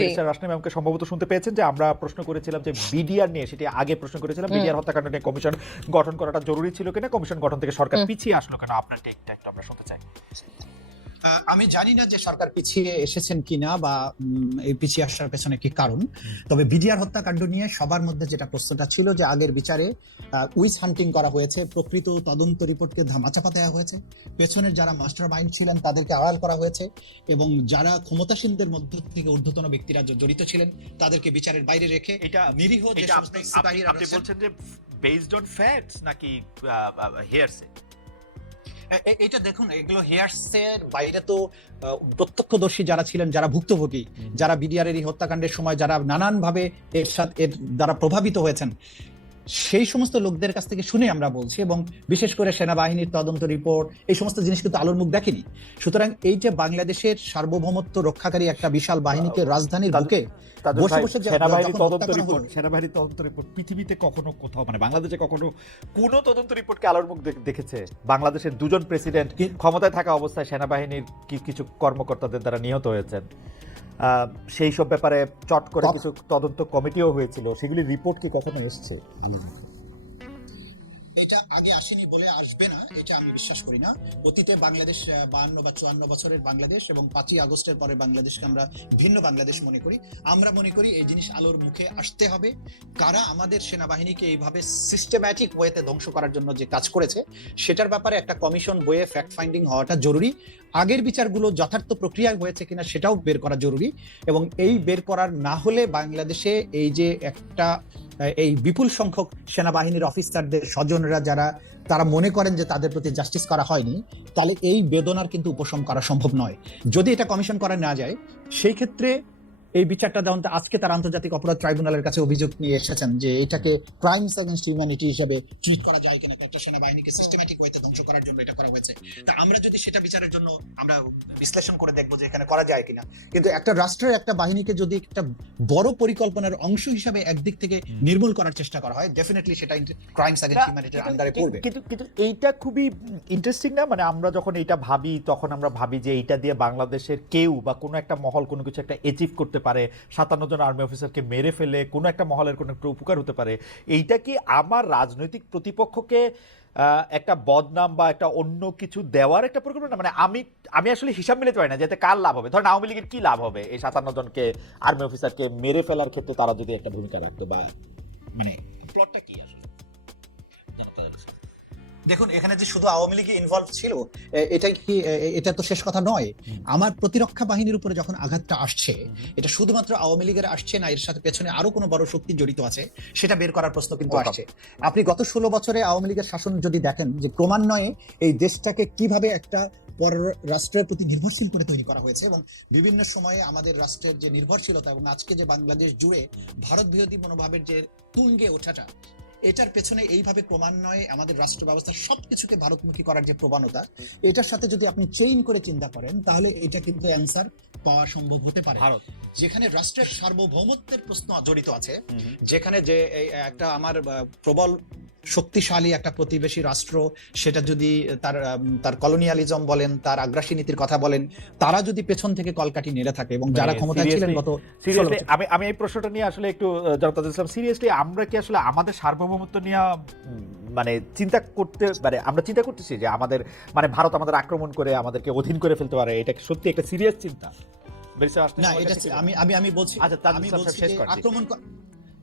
Minister রাশনা ম্যামকে সম্ভবত শুনতে পেয়েছেন যে আমরা প্রশ্ন করেছিলাম যে বিডিআর নিয়ে সেটি আগে প্রশ্ন করেছিলাম বিডিআর হত্যাকাণ্ড নিয়ে কমিশন গঠন করাটা জরুরি ছিল কিনা কমিশন গঠন থেকে সরকার পিছিয়ে আসলো কেন আপনার টেকটা একটু আমরা শুনতে চাই। আমি জানি না যে সরকার পিছিয়ে এসেছেন কিনা বা এই পিছিয়ে আসার পেছনে কি কারণ। তবে বিডিআর হত্যাকাণ্ড নিয়ে সবার মধ্যে যেটা প্রশ্নটা ছিল যে আগের বিচারে উইস হান্টিং করা হয়েছে প্রকৃত তদন্ত রিপোর্টকে ধামাচাপা দেওয়া হয়েছে। পেছনের যারা মাস্টার মাইন্ড ছিলেন তাদেরকে আড়াল করা হয়েছে এবং যারা ক্ষমতাসীনদের মধ্য থেকে ঊর্ধ্বতন ব্যক্তিরা জড়িত ছিলেন তাদেরকে বিচারের বাইরে রেখে এটা নিরীহ যে আপনি বলছেন যে বেসড অন ফ্যাক্টস নাকি হেয়ারসে এটা দেখুন এগুলো হেয়ারসের বাইরে তো আহ, প্রত্যক্ষদর্শী যারা ছিলেন যারা ভুক্তভোগী যারা বিডিআর এর হত্যাকাণ্ডের সময় যারা নানানভাবে এর সাথে এর দ্বারা প্রভাবিত হয়েছেন সেই সমস্ত লোকদের কাছ থেকে শুনে আমরা বলছি এবং বিশেষ করে সেনাবাহিনীর তদন্ত রিপোর্ট এই সমস্ত জিনিস কিন্তু আলোর মুখ দেখেনি। সুতরাং এই যে বাংলাদেশের সার্বভৌমত্ব রক্ষাকারী একটা বিশাল বাহিনীকে রাজধানীর বুকে বসে বসে যে- সেনাবাহিনী যখন তদন্ত রিপোর্ট পৃথিবীতে কখনো কোথাও মানে বাংলাদেশে কখনো কোনো তদন্ত রিপোর্টকে আলোর মুখ দেখেছে। বাংলাদেশের দুজন প্রেসিডেন্ট ক্ষমতায় থাকা অবস্থায় সেনাবাহিনীর কিছু কর্মকর্তাদের দ্বারা নিহত হয়েছেন? সেই সব ব্যাপারে চট করে কিছু তদন্ত কমিটিও হয়েছিল। সেগুলি রিপোর্ট কি কখনো এসছে? আসেনি বলে আসবে না, এটা আমি বিশ্বাস করি না। অতীতে বাংলাদেশ বাহান্ন বা চুয়ান্ন বছরের বাংলাদেশ এবং পাঁচই আগস্টের পরে বাংলাদেশকে আমরা ভিন্ন বাংলাদেশ মনে করি। আমরা মনে করি এই জিনিস আলোর মুখে আসতে হবে। কারা আমাদের সেনাবাহিনীকে এইভাবে সিস্টেম্যাটিক ওয়েতে ধ্বংস করার জন্য যে কাজ করেছে, সেটার ব্যাপারে একটা কমিশন বইয়ে ফ্যাক্ট ফাইন্ডিং হওয়াটা জরুরি। আগের বিচারগুলো যথার্থ প্রক্রিয়ায় হয়েছে কিনা সেটাও বের করা জরুরি এবং এই বের করার না হলে বাংলাদেশে এই যে একটা এই বিপুল সংখ্যক সেনাবাহিনীর অফিসারদের স্বজনরা যারা তারা মনে করেন যে তাদের প্রতি জাস্টিস করা হয়নি, তাহলে এই বেদনার কিন্তু উপশম করা সম্ভব নয়। যদি এটা কমিশন করা না যায়, সেই ক্ষেত্রে এই বিচারটা যেমন আজকে তার আন্তর্জাতিক অপরাধ ট্রাইব্যুনালের কাছে অভিযোগ নিয়ে এসেছেন যে এটাকে ক্রাইমস এগেনস্ট হিউম্যানিটি হিসেবে ট্রিট করা যায় কিনা একটা সেনাবাহিনীকে সিস্টেম্যাটিক ওয়েতে ধ্বংস করার জন্য এটা করা হয়েছে। তা আমরা যদি সেটা বিচারের জন্য আমরা বিশ্লেষণ করে দেখব যে এখানে করা যায় কিনা। কিন্তু একটা রাষ্ট্রের একটা বাহিনীকে যদি একটা বড় পরিকল্পনার অংশ হিসাবে একদিক থেকে নির্মূল করার চেষ্টা করা হয় ডেফিনেটলি সেটা ক্রাইমস এগেনস্ট হিউম্যানিটির আন্ডারে পড়বে। কিন্তু কিন্তু এইটা খুবই ইন্টারেস্টিং না? মানে আমরা যখন এইটা ভাবি তখন আমরা ভাবি যে এইটা দিয়ে বাংলাদেশের কেউ বা কোনো একটা মহল কোনো কিছু একটা অ্যাচিভ করতে পারে, সাতান্ন জন আর্মি অফিসারকে মেরে ফেলে, কোনো একটা মহলের কোনো একটা উপকার হতে পারে, এইটা কি আমার রাজনৈতিক প্রতিপক্ষকে একটা বদনাম বা একটা অন্য কিছু দেওয়ার একটা পরিকল্পনা মানে আমি আমি আসলে হিসাব মিলাতে পারি না যাতে কার লাভ হবে। ধরেন আওয়ামী লীগের কি লাভ হবে? এই সাতান্ন জনকে আর্মি অফিসারকে মেরে ফেলার ক্ষেত্রে তারা যদি একটা ভূমিকা রাখতো বা মানে প্লটটা কি আসলে। দেখুন এখানে যে শুধু আওয়ামী লীগ ইনভলভ ছিল এ- এটাই কি এটা তো শেষ কথা নয়। আমার প্রতিরক্ষা বাহিনীর উপরে যখন আঘাতটা আসছে এটা শুধুমাত্র আওয়ামী লীগের আসছে না এর সাথে পেছনে আরও কোনো বড় শক্তি জড়িত আছে সেটা বের করার প্রশ্ন কিন্তু আসছে। আপনি গত ষোলো বছরে আওয়ামী লীগের শাসন যদি দেখেন যে ক্রমান্বয়ে এই দেশটাকে কীভাবে একটা পর রাষ্ট্রের প্রতি নির্ভরশীল করে তৈরি করা হয়েছে এবং বিভিন্ন সময়ে আমাদের রাষ্ট্রের যে নির্ভরশীলতা এবং আজকে যে বাংলাদেশ জুড়ে ভারত বিরোধী মনোভাবের যে তুঙ্গে ওঠাটা এটার পেছনে এইভাবে ক্রমান্বয়ে আমাদের রাষ্ট্র ব্যবস্থা সবকিছুকে ভারতমুখী করার যে প্রবণতা এটার সাথে যদি আপনি চেইন করে চিন্তা করেন তাহলে এটা কিন্তু অ্যান্সার পাওয়া সম্ভব হতে পারে ভারত যেখানে রাষ্ট্রের সার্বভৌমত্বের প্রশ্ন জড়িত আছে। যেখানে যে একটা আমার প্রবল শক্তিশালী একটা প্রতিবেশী রাষ্ট্র সেটা যদি তার তার কলোনিয়ালিজম বলেন তার আগ্রাসী নীতির কথা বলেন তারা যদি পেছন থেকে কলকাঠি নেড়ে থাকে এবং যারা মানে ক্ষমতায় ছিলেন গত সিরিয়াসলি আমি আমি এই প্রশ্নটা নিয়ে আসলে একটু জনতা ইসলাম সিরিয়াসলি আমরা কি আসলে আমাদের সার্বভৌমত্ব নিয়ে মানে চিন্তা করতে মানে আমরা চিন্তা করতেছি যে আমাদের মানে ভারত আমাদের আক্রমণ করে আমাদেরকে অধীন করে ফেলতে পারে এটা সত্যি একটা সিরিয়াস চিন্তা? না এটা আমি আমি আমি বলছি আচ্ছা, আমি বলছি শেষ আক্রমণ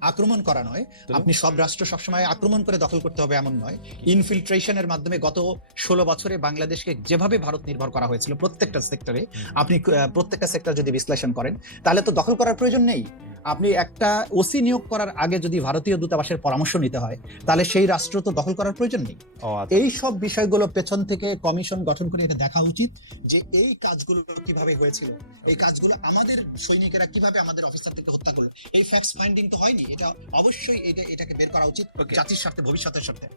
আক্রমণ করা নয়। আপনি সব রাষ্ট্র সবসময় আক্রমণ করে দখল করতে হবে এমন নয়। ইনফিল্ট্রেশনের মাধ্যমে গত ষোলো বছরে বাংলাদেশকে যেভাবে ভারত নির্ভর করা হয়েছিল প্রত্যেকটা সেক্টরে আপনি প্রত্যেকটা সেক্টর যদি বিশ্লেষণ করেন তাহলে তো দখল করার প্রয়োজন নেই। আপনি একটা ওসি নিয়োগ করার আগে যদি ভারতীয় দূতাবাসের পরামর্শ নিতে হয় তাহলে সেই রাষ্ট্র তো দখল করার প্রয়োজন নেই আচ্ছা। এই সব বিষয়গুলো পেছন থেকে কমিশন গঠন করে এটা দেখা উচিত যে এই কাজগুলো কীভাবে হয়েছিল এই কাজগুলো আমাদের সৈনিকেরা কীভাবে আমাদের অফিসার থেকে হত্যা করল এই ফ্যাক্টস ফাইন্ডিং তো হয়নি এটা অবশ্যই এটা এটাকে বের করা উচিত. জাতির স্বার্থে ভবিষ্যতের স্বার্থে